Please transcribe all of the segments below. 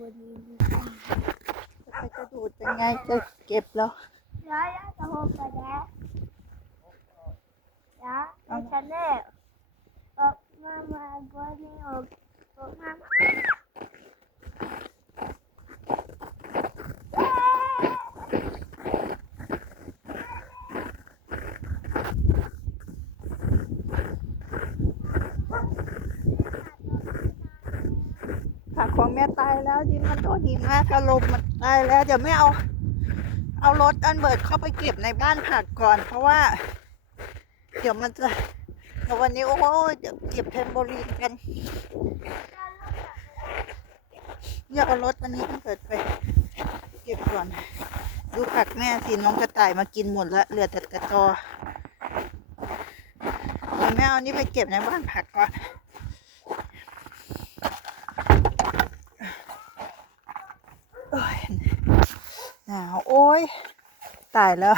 วันนี้จะไปกระโดดยังไงจะเก็บแล้วแล้วยจะโฮกระแดะยาไอ้ฉันเนี่ยออกมามาบัวนี่ออกออกมามา ผักของ แล้วดินมันโดนหิมะลมมันตายแล้วเดี๋ยวไม่เอา เอารถอันเบิร์ดเข้าไปเก็บในบ้านผักก่อน เพราะว่า เดี๋ยวมันจะเดี๋ยววันนี้โอ้ยเดี๋ยวเก็บเทมโบลีนกันเดี๋ยเอารถอันนี้อันเบิร์ดไป เก็บก่อน ดูผักแม่สิน้องกระต่ายมากินหมดแล้วเหลือแต่กระจอเดี๋ยวแม่เอานี่ไปเก็บในบ้านผักก่อน โอ้ยหนาวโอ้ย ตายแล้ว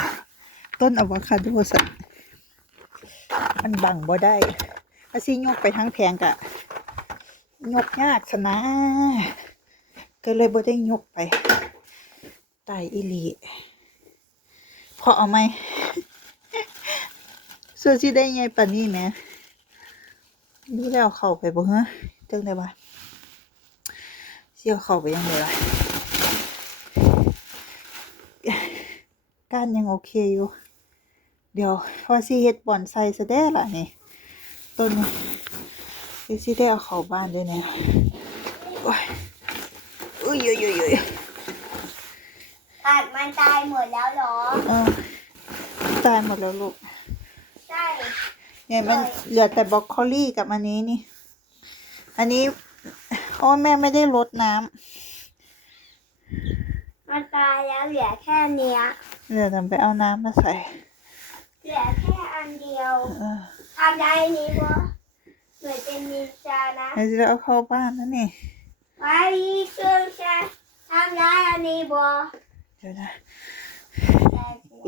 ต้นอะวคาโดสัตว์มันบังบ่ได้อาซิยกไปทั้งแพงกะยกยากชนะ ก็เลยบ่ได้ยกไปตายอีหลีพอเอาไหมส่วนที่ได้ไงปานนี้แม่ดูแล้วเข้าไปบ่ฮะจังได้บ่เสี่ยวเข้าไปยังไงวะารยังโอเคอยู่ เดี๋ยวว่าสิเฮ็ดบอนไซซะแด้ล่ะนี่ต้นนี้สิสิได้เอาเข้าบ้านด้วยเนี่ยโอ้ยอุ้ยอุ้ยอุ้ยอุ้ยผักมันตายหมดแล้วเหรอเออตายหมดแล้วลูก ใช่ เนี่ยมันเหลือแต่บรอกโคลี่กับอันนี้นี่ อันนี้โอ้แม่ไม่ได้รดน้ำมันตายแล้วเหลือแค่เนี้ย เหลือแต่ไปเอาน้ำมาใส่เหลือแค่อันเดียวเออทำได้นี้บ่เหมือนเป็นนินจานะเดี๋ยวจะเอาเข้าบ้านแล้วนี่ไว้เครื่องใช้ทำได้อันนี้บ่เดี๋ยวนะได้สิ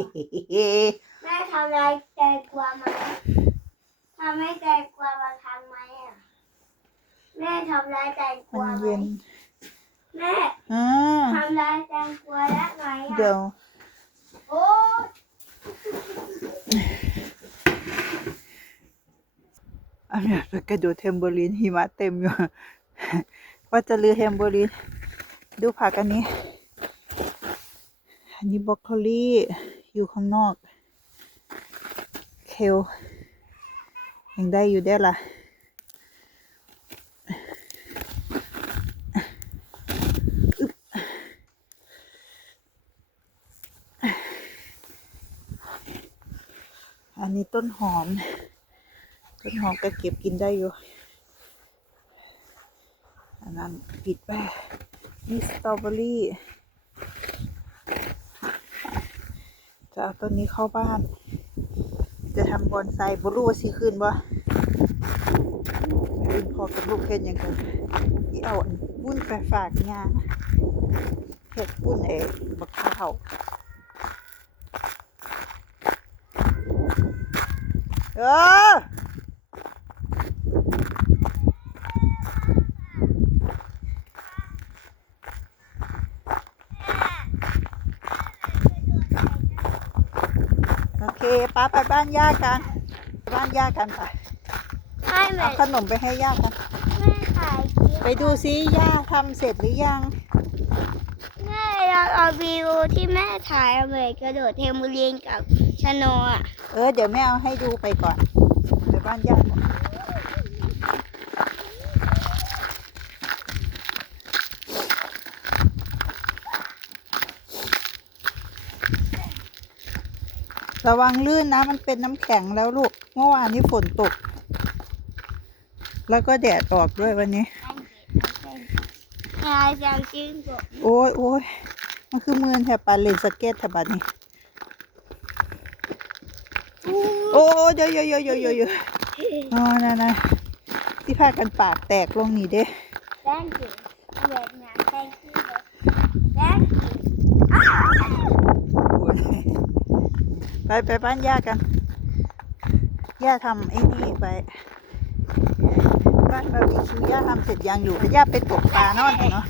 แม่ทำอะไรแกกลัวไหมทำให้แกกลัวมาทำไหมอะแม่ทำร้ายแตงกลัวมันไหมเย็นแม่อ่าทำร้ายแตงกลัวได้ไหมอะ เดี๋ยวโอันนี้กระโดดเทมโบลีนหิมะเต็มอยู่ ว่าจะลือเทมโบลีนดูผักอันนี้ อันนี้บรอกโคลีอยู่ข้างนอก เคลยังได้อยู่ได้อล่ะ อึ๊บอันนี้ ต้นหอม ต้นหอมก็เก็บกินได้อยู่ อันนั้นปิดไปนี่สตรอเบอรี่ จะเอาต้นนี้เข้าบ้าน จะทำบอนไซบรูว่าสิขึ้นบ่ลืมพอกับลูกเห็นย่างกันที่เอาอันปุ้นไปฝากงาเห็ดปุ้นเอกบักข้าว เออโอเคป้าไปบ้านย่ากัน บ้านย่ากันไปให้แม่เอาขนมไปให้ย่ากัน แม่ถ่ายคลิปไปดูซิย่าทำเสร็จหรือยัง แม่เราเอาวิวที่แม่ถ่ายเอาเลยกระโดดเทมโบูลีนกับ ชะโนอะ เออ เดี๋ยวแม่เอาให้ดูไปก่อนไปบ้านย่าก่อนระวังลื่นนะ มันเป็นน้ำแข็งแล้วลูก เมื่อวานนี้ฝนตก แล้วก็แดดออกด้วยวันนี้ยายจังจริงกบโอ้ยโอ้ยมันคือมือแถบปานเล่นสเก็ตแถบบัดนี้ โอ้ยเยอะเยอะเยอะเยอะเยอะเยอะอ๋อนะนะที่พากันปากแตกลงนี่เด้แป้งจิ๋วเวทงานแป้งจิ๋วแป้งจิ๋วโอ้ยไปไปบ้านย่ากันย่าทำไอ้นี่ไปบ้านบาร์บีคิวย่าทำเสร็จยังอยู่ย่าไปตกปลานอนเถอะเนา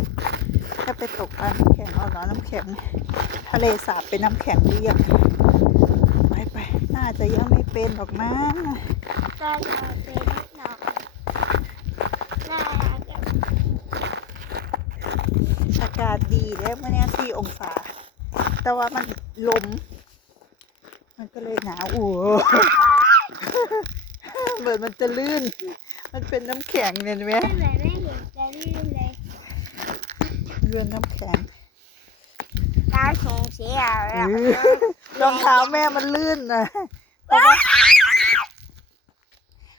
ไปตกปลาน้ำแข็งเอาเหรอน้ำแข็งทะเลสาบเป็นน้ำแข็งหรือยัง น่าจะยังไม่เป็นหรอกนะก็จะเป็นนิดหน่อยน่าจะอากาศดีแล้วเมื่อนี้สี่องศา แต่ว่ามันลม มันก็เลยหนาวอู๋เหมือนมันจะลื่น มันเป็นน้ำแข็งเห็นไหมไม่เหมือนไม่เห็นจะลื่นเลยเรือนน้ำแข็ง ตาชงเสียแล้วรองเท้าแม่มันลื่นนะเพราะว่า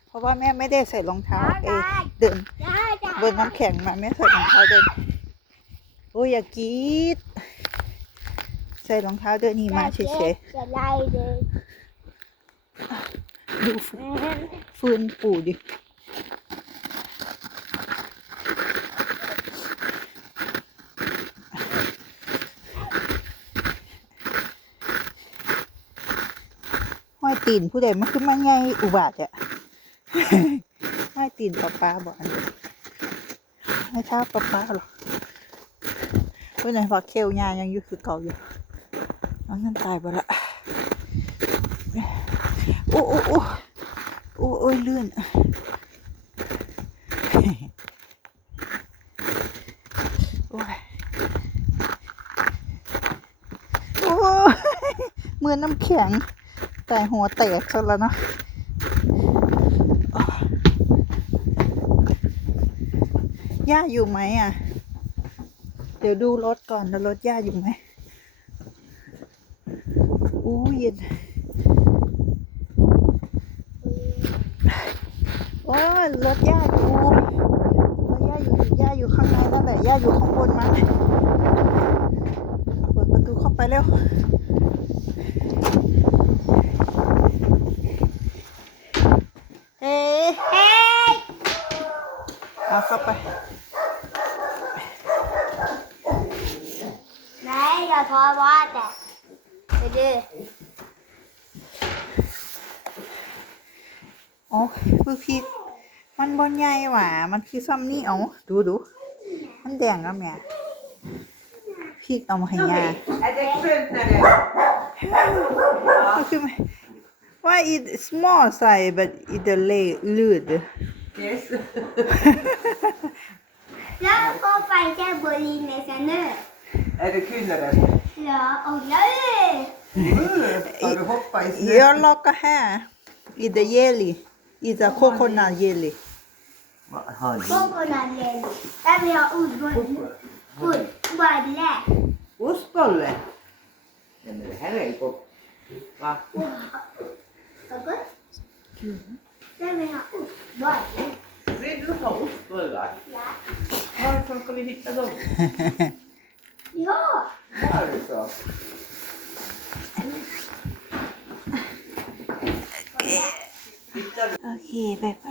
เพราะว่าแม่ไม่ได้ใส่รองเท้าเอยเดินจ้าจ้าบนน้ำแข็งมาแม่ใส่รองเท้าเดินโอ้ยอย่ากรีดใส่รองเท้าเดินนี่มาเฉยจะไล่เลยๆดูฟืนปู่ดิ ห้อยตีนผู้ใดมันขึ้นมาไงอุบาทอะห้อยตีนปลาปลาบอกอันไม่ท้าปลาปลาหรอกเพื่อนไหนฝากเคลยายังอยู่คือเก่าอยู่น้องนั่นตายไปละโอ้โอ้โอ้โอ้โอ้ยเลื่อนโอ้ยโอ้ยมือน้ำแข็ง แต่หัวแตกซะแล้วเนอะย่าอยู่ไหมอะ เดี๋ยวดูรถก่อนนะรถย่าอยู่ไหมอู้เย็นโอ้ยรถย่าอยู่รถย่าอยู่ย่าอยู่ข้างในนั่นแหละย่าอยู่ข้างบนมั้งเอาเปิดประตูเข้าไปเร็ว เอ๊ะ เฮ้ย เอาเข้าไป ไหนอย่าทอว่าแต่ไปดูโอ้คือพริกมันบนใหญ่หว่า มันคือซ้ำนี่เอาดูดู มันแดงแล้วแม่พริกเอามาให้ยา Är det kryddare? ก็คือว่า it small size but it the leg ลืด Yes. แล้วก็ไปแค่บริเนสเนอร์ Är det kryddare? เหรอโอ้เลย Mm, har du hoppat i snö? Jag lagar här i the jelly i the coconut jelly Vad har พวกคนนั้นเลยแล้วมีเอาอุ่นบนอุ่นบนแรก Ostbolle? Ja, men det här är ju gott. Va? แล้วก็แล้ว ha ostbollar? นะ Varifrån ska vi hitta dem? ย่อ Varifrån? โอเคไปไป